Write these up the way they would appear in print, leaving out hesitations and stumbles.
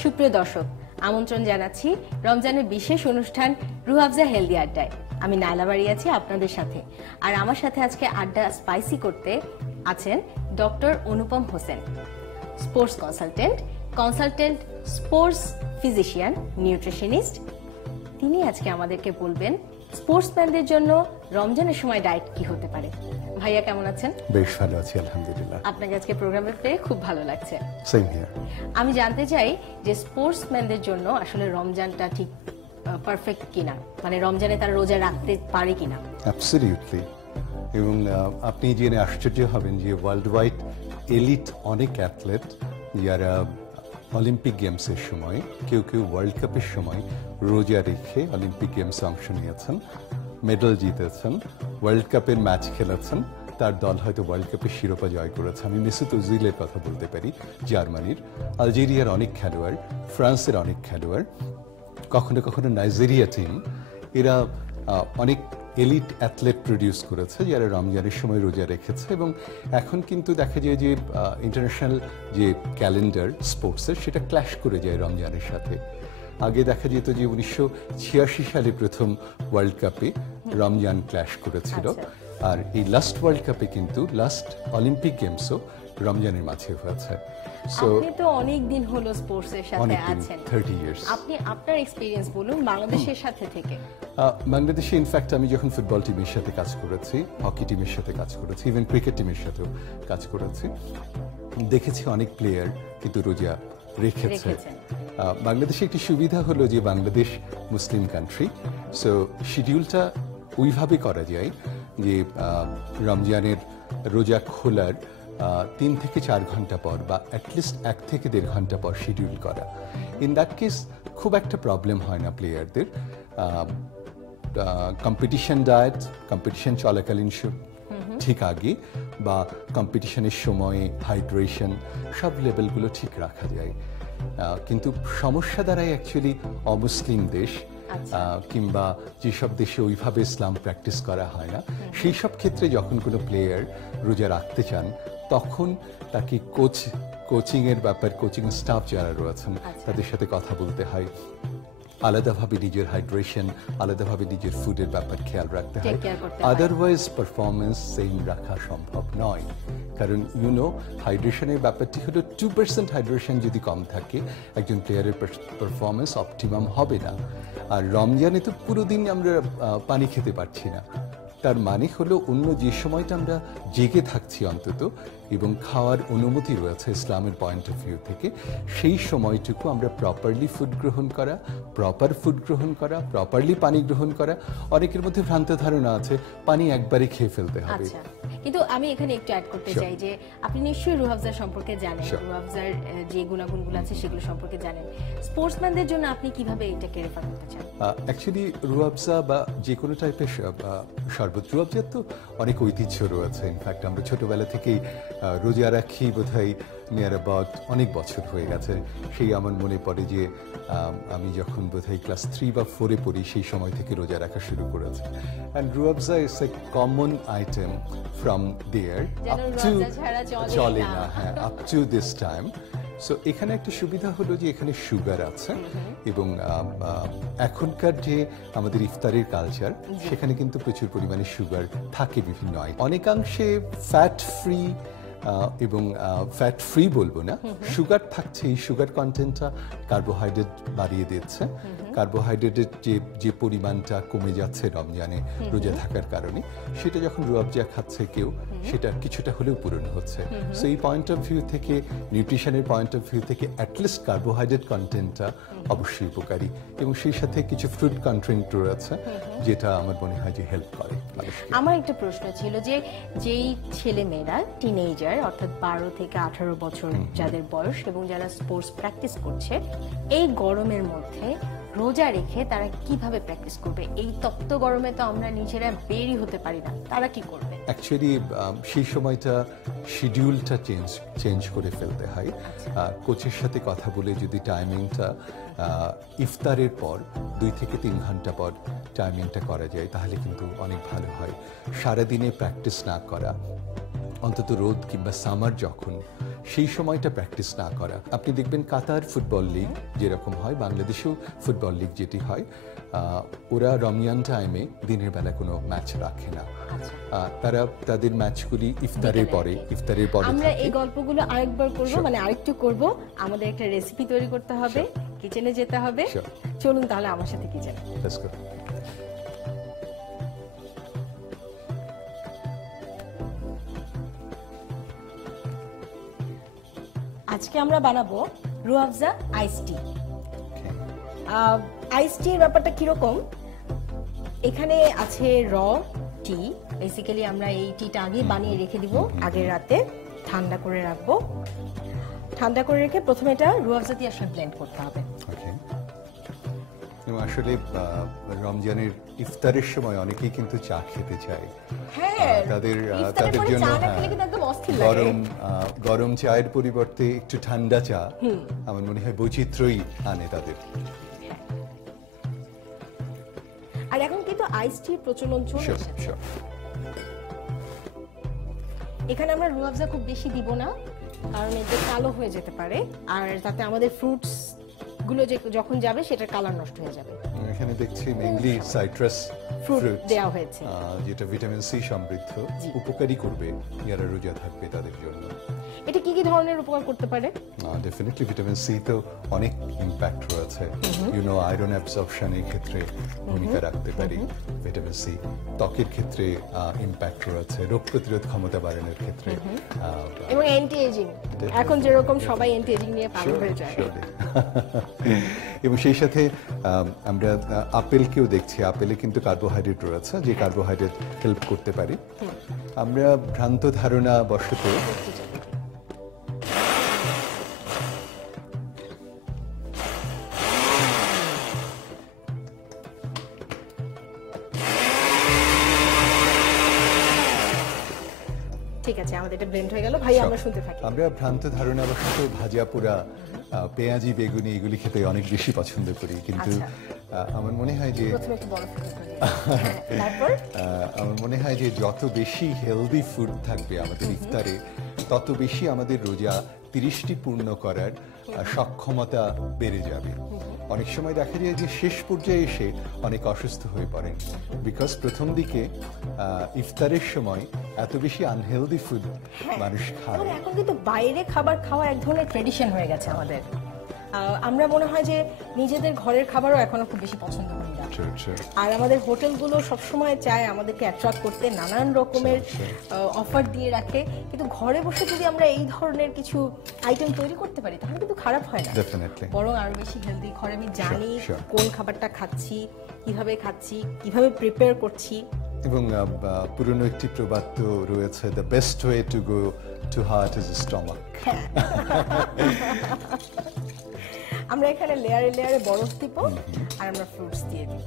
সুপ্রিয় দর্শক, আমন্ত্রণ জানাচ্ছি রমজানের বিশেষ অনুষ্ঠান রুহ আফজা হেলদি আড্ডায়। আমি নাইলা বাড়ি আছি আপনাদের সাথে, আর আমার সাথে আজকে আড্ডা স্পাইসি করতে আছেন doctor Anupam Hossain, sports consultant, sports physician, nutritionist. তিনি আজকে আমাদেরকে বলবেন স্পোর্টসম্যানদের জন্য রমজানের সময় ডায়েট কি হতে পারে। ভাইয়া কেমন আছেন? বেশ ভালো আছি, আলহামদুলিল্লাহ। আপনাকে আজকে প্রোগ্রামে পেয়ে খুব ভালো লাগছে। Same here. আমি জানতে চাই যে স্পোর্টসম্যানদের জন্য আসলে রমজানটা ঠিক পারফেক্ট কিনা, মানে রমজানে তারা রোজা রাখতে পারে কিনা। অ্যাবসলিউটলি। এবং আপনি জেনে আশ্চর্য হবেন যে ওয়ার্ল্ড ওয়াইড এলিট অনেক অ্যাথলেট যারা অলিম্পিক গেমসের সময়, কেউ ওয়ার্ল্ড কাপের সময় রোজা রেখে অলিম্পিক গেমসে অংশ নিয়েছেন, মেডেল জিতেছেন, ওয়ার্ল্ড কাপের ম্যাচ খেলেছেন, তার দল হয়তো ওয়ার্ল্ড কাপের শিরোপা জয় করেছে। আমি মেসুত ওজিলের কথা বলতে পারি, জার্মানির, আলজেরিয়ার অনেক খেলোয়াড়, ফ্রান্সের অনেক খেলোয়াড়, কখনো কখনো নাইজেরিয়া টিম, এরা অনেক এলিট অ্যাথলেট প্রডিউস করেছে যারা রমজানের সময় রোজা রেখেছে। এবং এখন কিন্তু দেখা যায় যে ইন্টারন্যাশনাল যে ক্যালেন্ডার স্পোর্টসের, সেটা ক্ল্যাশ করে যায় রমজানের সাথে। আগে দেখা যেত যে 1986 সালে প্রথম ওয়ার্ল্ড কাপে রমজান ক্ল্যাশ করেছিল, আর এই লাস্ট ওয়ার্ল্ড কাপে কিন্তু লাস্ট অলিম্পিক গেমসও রমজানের মাঝে হয়েছে। আপনি তো অনেক দিন হলো স্পোর্টসের সাথে আছেন, 30 ইয়ার্স। আপনি আপনার এক্সপেরিয়েন্স বলুন বাংলাদেশের সাথে থেকে। বাংলাদেশে ইনফ্যাক্ট আমি যখন ফুটবল টিমের সাথে কাজ করেছি, হকি টিমের সাথে কাজ করেছি, ইভেন ক্রিকেট টিমের সাথেও কাজ করেছি, দেখেছি অনেক প্লেয়ার কিন্তু রোজা রেখেছে। বাংলাদেশে একটি সুবিধা হলো যে বাংলাদেশ মুসলিম কান্ট্রি, সো শিডিউলটা ওইভাবে করা যায় যে রমজানের রোজা খোলার 3 থেকে 4 ঘন্টা পর বা অ্যাটলিস্ট 1 থেকে 1.5 ঘন্টা পর শিডিউল করা। ইন দ্যাট কেস খুব একটা প্রবলেম হয় না প্লেয়ারদের। কম্পিটিশন ডায়েট, কম্পিটিশন চলাকালীন ঠিক আগে বা কম্পিটিশনের সময়ে হাইড্রেশন, সব লেভেলগুলো ঠিক রাখা যায়। কিন্তু সমস্যা দ্বারাই অ্যাকচুয়ালি অমুসলিম দেশ কিংবা যেসব দেশে ওইভাবে ইসলাম প্র্যাকটিস করা হয় না, সেই সব ক্ষেত্রে যখন কোনো প্লেয়ার রোজা রাখতে চান, তখন তাকে কোচিংয়ের ব্যাপার, কোচিং স্টাফ যারা রয়েছেন তাদের সাথে কথা বলতে হয়, আলাদাভাবে নিজের হাইড্রেশন, আলাদাভাবে নিজের ফুডের ব্যাপার খেয়াল রাখতে হয়। আদারওয়াইজ পারফরমেন্স সেম রাখা সম্ভব নয়, কারণ হাইড্রেশনের ব্যাপারটি হলো 2% হাইড্রেশন যদি কম থাকে একজন প্লেয়ারের পারফরমেন্স অপটিমাম হবে না। আর রমজানে তো পুরো দিন আমরা পানি খেতে পারছি না, তার মানে হলো অন্য যে সময়টা আমরা জেগে থাকছি অন্তত, এবং খাওয়ার অনুমতি রয়েছে ইসলামের পয়েন্ট অফ ভিউ থেকে, সেই সময়টুকু আমরা প্রপারলি ফুড গ্রহণ করা, প্রপারলি পানি গ্রহণ করা। অনেকের মধ্যে ভ্রান্ত ধারণা আছে পানি একবারে খেয়ে ফেলতে হবে। কিন্তু আমি এখানে একটু অ্যাড করতে চাই যে আপনি নিশ্চয়ই রুহ আফজার সম্পর্কে জানেন, রুহ আফজার যে গুণাগুণগুলো আছে সেগুলো সম্পর্কে জানেন। স্পোর্টসম্যানদের জন্য আপনি কিভাবে এটাকে রেফার করতে চান? অ্যাকচুয়ালি রুহ আফজা বা যে কোনো টাইপের শরবত, রুহ আফজার তো অনেক ঐতিহ্য রয়েছে। ইনফ্যাক্ট আমরা ছোটবেলা থেকেই রোজা রাখি, বোধহয় নিয়ার অ্যাবাউট অনেক বছর হয়ে গেছে। সেই আমার মনে পড়ে যে আমি যখন বোধহয় ক্লাস 3 বা 4-এ পড়ি, সেই সময় থেকে রোজা রাখা শুরু করেছে। And Rooh Afza is a common item from there up to, চলে না, হ্যাঁ, up to this time. So এখানে একটা সুবিধা হলো যে এখানে সুগার আছে, এবং এখনকার যে আমাদের ইফতারের কালচার, সেখানে কিন্তু প্রচুর পরিমাণে সুগার থাকে বিভিন্ন আইটেম। অনেকাংশে ফ্যাট ফ্রি, এবং ফ্যাট ফ্রি বলবো না, সুগার থাকছে, এই সুগার কন্টেন্টটা কার্বোহাইড্রেট বাড়িয়ে দিচ্ছে। কার্বোহাইড্রেটের যে পরিমাণটা কমে যাচ্ছে রমজানে রোজা থাকার কারণে, সেটা যখন রুহ আফজা খাচ্ছে কেউ, সেটা কিছুটা হলেও পূরণ হচ্ছে। সো এই পয়েন্ট অফ ভিউ থেকে, নিউট্রিশনের পয়েন্ট অফ ভিউ থেকে, অ্যাটলিস্ট কার্বোহাইড্রেট কন্টেন্টটা অবশ্যই উপকারী, এবং সেই সাথে কিছু ফ্রুট কন্টেন্ট রয়েছে যেটা আমার মনে হয় যে হেল্প করে। আমার একটা প্রশ্ন ছিল যে যেই ছেলে মেয়েরা টিনেজার, অর্থাৎ 12 থেকে 18 বছর যাদের বয়স এবং যারা স্পোর্টস প্র্যাকটিস করছে, এই গরমের মধ্যে রোজা রেখে তারা কিভাবে প্র্যাকটিস করবে? এই তপ্ত গরমে তো আমরা নিজেরা বেরই হতে পারি না, তারা কি করবে? অ্যাকচুয়ালি সেই সময়টা শিডিউলটা চেঞ্জ করে ফেলতে হয়। কোচের সাথে কথা বলে যদি টাইমিংটা ইফতারের পর 2 থেকে 3 ঘন্টা পর টাইমিংটা করা যায় তাহলে কিন্তু অনেক ভালো হয়। সারাদিনে প্র্যাকটিস না করা, অন্তত রোদ কিংবা সামার যখন, সেই সময়টা প্র্যাকটিস না করা। আপনি দেখবেন কাতার ফুটবল লিগ যেরকম হয়, বাংলাদেশেও ফুটবল লিগ যেটি হয়, ওরা রমজান টাইমে দিনের বেলা কোনো ম্যাচ রাখে না। তারা তাদের ম্যাচগুলি ইফতারের পরে আমরা থাকে। এই গল্পগুলো আরেকবার করব, মানে আরেকটু করব। আমাদের একটা রেসিপি তৈরি করতে হবে, কিচেনে যেতে হবে। চলুন তাহলে আমার সাথে কিচেনে। Let's go. আজকে আমরা বানাবো রুহ আফজা আইস টি। Okay. আইস টির ব্যাপারটা কিরকম, এখানে আছে র টি। বেসিক্যালি আমরা এই টিটা আগে বানিয়ে রেখে দিব, আগের রাতে ঠান্ডা করে রাখবো। ঠান্ডা করে রেখে প্রথমে এটা রুহ আফজা দিয়ে আসলে ব্লেন্ড করতে হবে। Okay. এবং আসলে রমজানের ইফতারের সময় অনেকেই কিন্তু চা খেতে চায়। হ্যাঁ, তাদের ইফতারের পরে জন্য চা না খেলে কিন্তু একদম অস্থির লাগে। গরম চায়ের পরিবর্তে একটু ঠান্ডা চা আমার মনে হয় বৈচিত্র্যই আনে তাদের। আর এখন কিন্তু আইস টির প্রচলন চলে Sure, এসেছে। sure. এখানে আমরা রুহ আফজা খুব বেশি দিব না, কারণ এতে কালো হয়ে যেতে পারে, আর তাতে আমাদের ফ্রুটস গুলো যখন যাবে সেটার কালার নষ্ট হয়ে যাবে। এখানে দেখছি মেইনলি সাইট্রাস ফ্রুট ফ্রুট দেওয়া হয়েছে, যেটা ভিটামিন সি সমৃদ্ধ, উপকারী করবে যারা রোজা থাকবে তাদের জন্য। এটা কি কি ধরনের উপকার করতে পারে? ডেফিনেটলি ভিটামিন সি তো অনেক ইম্প্যাক্ট রয়েছে। আয়রন অ্যাবসর্পশনের ক্ষেত্রে ভূমিকা রাখতে পারি ভিটামিন সি। ত্বকের ক্ষেত্রে ইম্প্যাক্ট রয়েছে, রোগ প্রতিরোধ ক্ষমতা বাড়ানোর ক্ষেত্রে, এবং অ্যান্টি এজিং। এখন যেরকম সবাই অ্যান্টি এজিং নিয়ে পাগল হয়ে যায়। এবং সেই সাথে আমরা আপেলকেও দেখছি, আপেলে কিন্তু কার্বোহাইড্রেট রয়েছে, যে কার্বোহাইড্রেট হেল্প করতে পারে। আমরা ভ্রান্ত ধারণা বশত ঠিক আছে, আমাদের এটা ব্লেন্ড হয়ে গেল ভাই, আমরা শুনতে থাকি। আমরা ভ্রান্ত ধারণাবশত ভাজা পোড়া, পেঁয়াজি, বেগুনি এগুলি খেতে অনেক বেশি পছন্দ করি, কিন্তু আমার মনে হয় যে প্রথমে একটু বরফ দিতে হবে। তারপর আমার মনে হয় যে যত বেশি হেলদি ফুড থাকবে আমাদের ইফতারে, তত বেশি আমাদের রোজা 30টি পূর্ণ করার সক্ষমতা বেড়ে যাবে। অনেক সময় দেখা যায় যে শেষ পর্যায়ে এসে অনেক অসুস্থ হয়ে পড়েন, বিকজ প্রথম দিকে ইফতারের সময় এত বেশি আনহেলদি ফুড মানুষ খায়। এখন কিন্তু বাইরে খাবার খাওয়া এক ধরনের ট্রেডিশন হয়ে গেছে আমাদের। আমরা মনে হয় যে নিজেদের ঘরের খাবারও এখনো খুব বেশি পছন্দ করি না। আর আমাদের হোটেলগুলো সবসময় চায় আমাদেরকে অ্যাট্রাক্ট করতে, নানান রকমের অফার দিয়ে রাখে, কিন্তু ঘরে বসে যদি আমরা এই ধরনের কিছু আইটেম তৈরি করতে পারি তাহলে কিন্তু খারাপ হয় না, বরং আরো বেশি হেলদি। ঘরে আমি জানি কোন খাবারটা খাচ্ছি, কিভাবে প্রিপেয়ার করছি। এবং পুরনো একটি প্রবাদ তো রয়েছে, the best way to go to heart is stomach. আমরা এখানে লেয়ারে লেয়ারে বরফ দিব, আর আমরা ফ্রুটস দিয়ে দিব।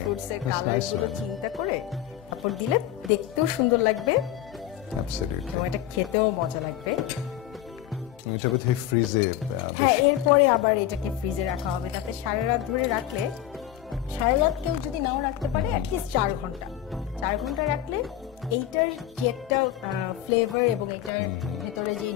ফ্রুটস এর কালার গুলো চিন্তা করে তারপর দিলে দেখতেও সুন্দর লাগবে, এবং এটা খেতেও মজা লাগবে। এটা বোধহয় ফ্রিজে, হ্যাঁ, এরপরে আবার এটাকে ফ্রিজে রাখা হবে, তাতে সারা রাত ধরে রাখলে, সারা রাত কেউ যদি নাও রাখতে পারে, অ্যাটলিস্ট 4 ঘন্টা। 4 ঘন্টা রাখলে এইটার যে একটা ফ্লেভার এবং এটার ভেতরে যে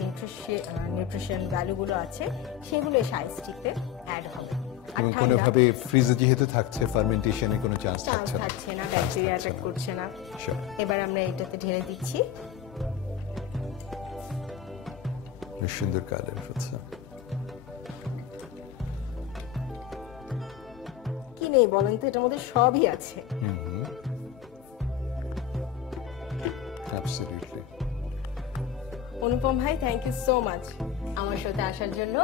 নিউট্রিশন ভ্যালুগুলো আছে সেগুলো এসে আইস টিতে অ্যাড হবে। এবং কোনোভাবে ফ্রিজে যেহেতু থাকছে, ফার্মেন্টেশনে কোনো চান্স থাকছে না, ব্যাকটেরিয়া অ্যাটাক করছে না। এবার আমরা এটাতে ঢেলে দিচ্ছি। সুন্দর কালার হচ্ছে। কি নেই বলেন তো, এটার মধ্যে সবই আছে। Absolutely. অনুপম ভাই, থ্যাংক ইউ সো মাচ আমার সাথে আসার জন্য।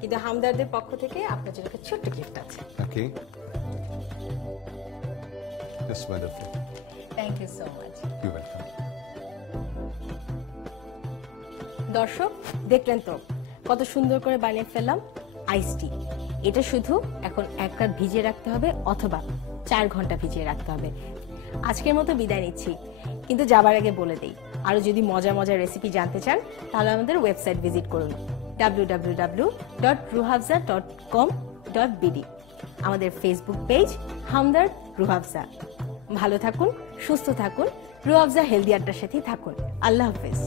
কিন্তু হামদারদের পক্ষ থেকে আপনার জন্য একটা ছোট্ট গিফট আছে। Okay, just wonderful. Thank you so much. You welcome. দর্শক দেখলেন তো কত সুন্দর করে বানিয়ে ফেললাম আইস টি। এটা শুধু এখন 1 রাত ভিজিয়ে রাখতে হবে অথবা 4 ঘন্টা ভিজিয়ে রাখতে হবে। আজকের মতো বিদায় নিচ্ছি, কিন্তু যাবার আগে বলে দেই, আরো যদি মজার মজার রেসিপি জানতে চান তাহলে আমাদের ওয়েবসাইট ভিজিট করুন www.ruhafza.com.bd। আমাদের ফেসবুক পেজ হামদর্দ রুহাফজা। ভালো থাকুন, সুস্থ থাকুন, রুহাফজা হেলদি আড্ডার সাথেই থাকুন। আল্লাহ হাফেজ।